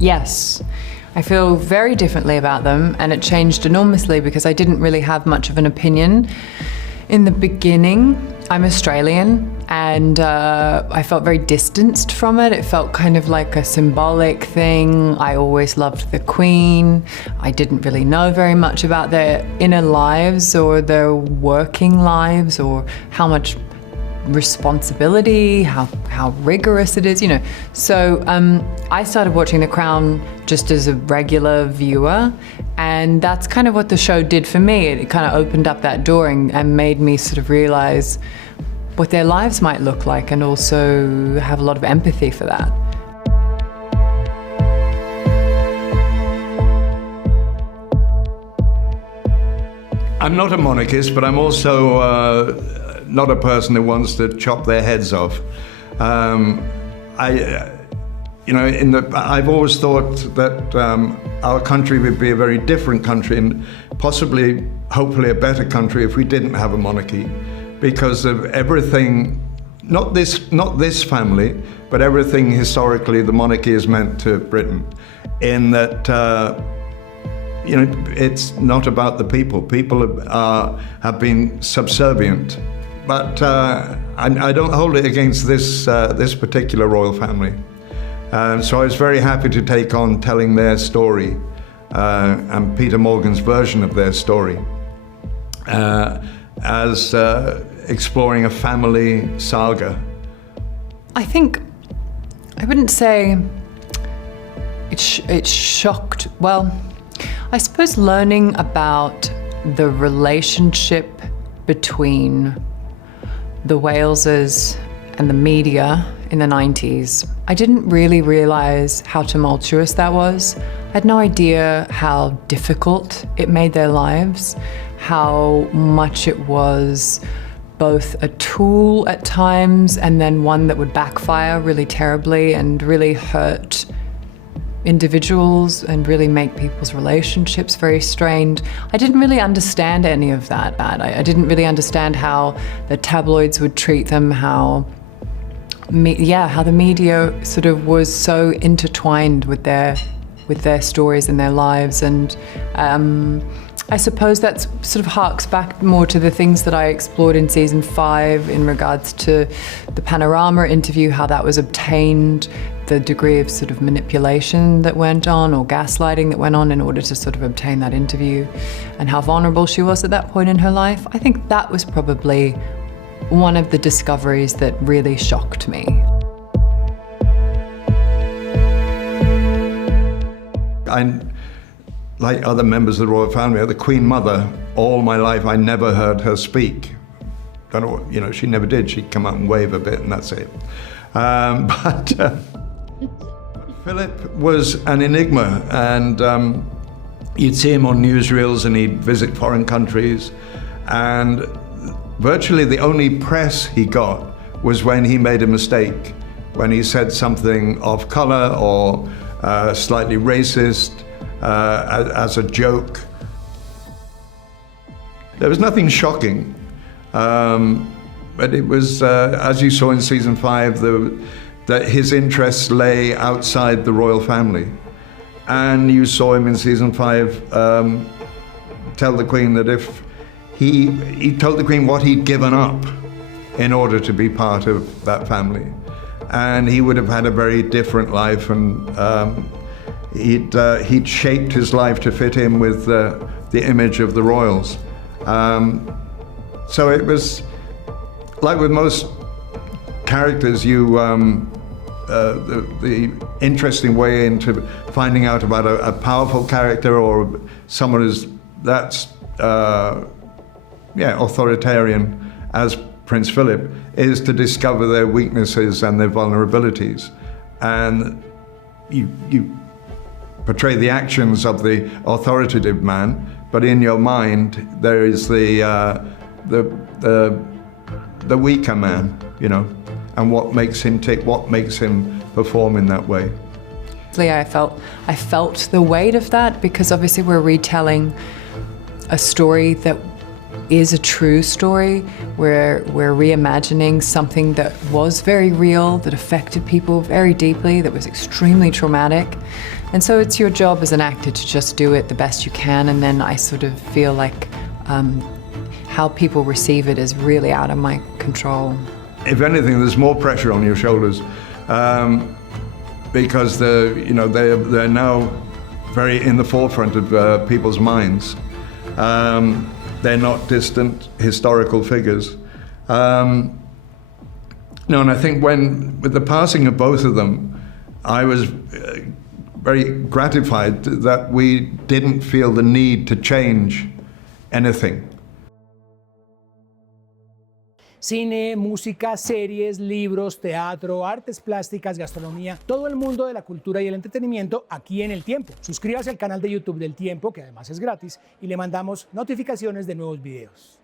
Yes, I feel very differently about them, and it changed enormously because I didn't really have much of an opinion in the beginning. I'm Australian, and I felt very distanced from it. It felt kind of like a symbolic thing. I always loved the Queen. I didn't really know very much about their inner lives or their working lives or how much responsibility, how rigorous it is, you know. So I started watching The Crown just as a regular viewer, and that's kind of what the show did for me. It kind of opened up that door and made me sort of realize what their lives might look like, and also have a lot of empathy for that. I'm not a monarchist, but I'm also not a person who wants to chop their heads off. I've always thought that our country would be a very different country, and possibly, hopefully, a better country if we didn't have a monarchy, because of everything. Not this family, but everything historically the monarchy has meant to Britain, in that. It's not about the people. People have been subservient, but I don't hold it against this particular royal family. So I was very happy to take on telling their story and Peter Morgan's version of their story as exploring a family saga. I think I wouldn't say it shocked. Well, I suppose learning about the relationship between the Walesers and the media in the 90s, I didn't really realize how tumultuous that was. I had no idea how difficult it made their lives, how much it was both a tool at times and then one that would backfire really terribly and really hurt individuals and really make people's relationships very strained. I didn't really understand any of that. I didn't really understand how the tabloids would treat them, how the media sort of was so intertwined with their stories and their lives. And I suppose that sort of harks back more to the things that I explored in season 5 in regards to the Panorama interview, how that was obtained, the degree of sort of manipulation that went on or gaslighting that went on in order to sort of obtain that interview, and how vulnerable she was at that point in her life. I think that was probably one of the discoveries that really shocked me. Like other members of the royal family, the Queen Mother, all my life I never heard her speak. Don't know, she never did. She'd come out and wave a bit and that's it. But Philip was an enigma, and you'd see him on newsreels and he'd visit foreign countries, and virtually the only press he got was when he made a mistake, when he said something off color or slightly racist, as a joke. There was nothing shocking, but it was, as you saw in season 5, that his interests lay outside the royal family. And you saw him in season 5 tell the Queen that if he told the Queen what he'd given up in order to be part of that family. And he would have had a very different life, and he'd shaped his life to fit in with the image of the royals. So it was like with most characters, the interesting way into finding out about a powerful character or someone that's authoritarian as Prince Philip is to discover their weaknesses and their vulnerabilities. And you portray the actions of the authoritative man, but in your mind there is the weaker man, and what makes him tick, what makes him perform in that way. I felt the weight of that, because obviously we're retelling a story that is a true story. We're reimagining something that was very real, that affected people very deeply, that was extremely traumatic. And so it's your job as an actor to just do it the best you can, and then I sort of feel like how people receive it is really out of my control. If anything, there's more pressure on your shoulders because they're now very in the forefront of people's minds. They're not distant historical figures. And I think with the passing of both of them, I was very gratified that we didn't feel the need to change anything. Cine, música, series, libros, teatro, artes plásticas, gastronomía, todo el mundo de la cultura y el entretenimiento aquí en El Tiempo. Suscríbase al canal de YouTube del Tiempo, que además es gratis, y le mandamos notificaciones de nuevos videos.